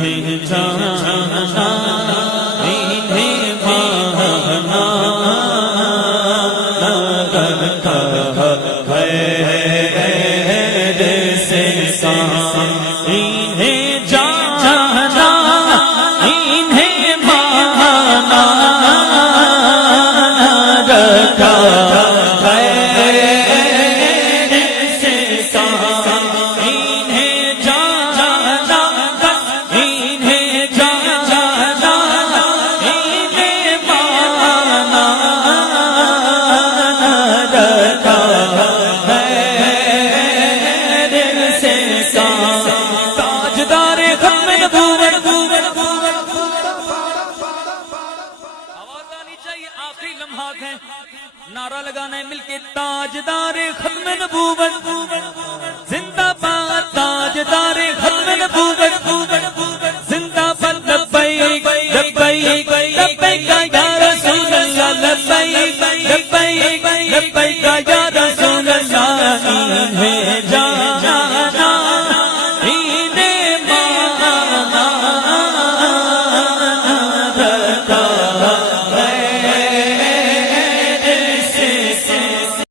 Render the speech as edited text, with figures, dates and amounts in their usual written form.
انہیں جانا انہیں مانا لگتا ہے سے سان انہیں جانا انہیں مانا لگتا نعرہ لگانا ہے مل کے تاجدار ختم نبوت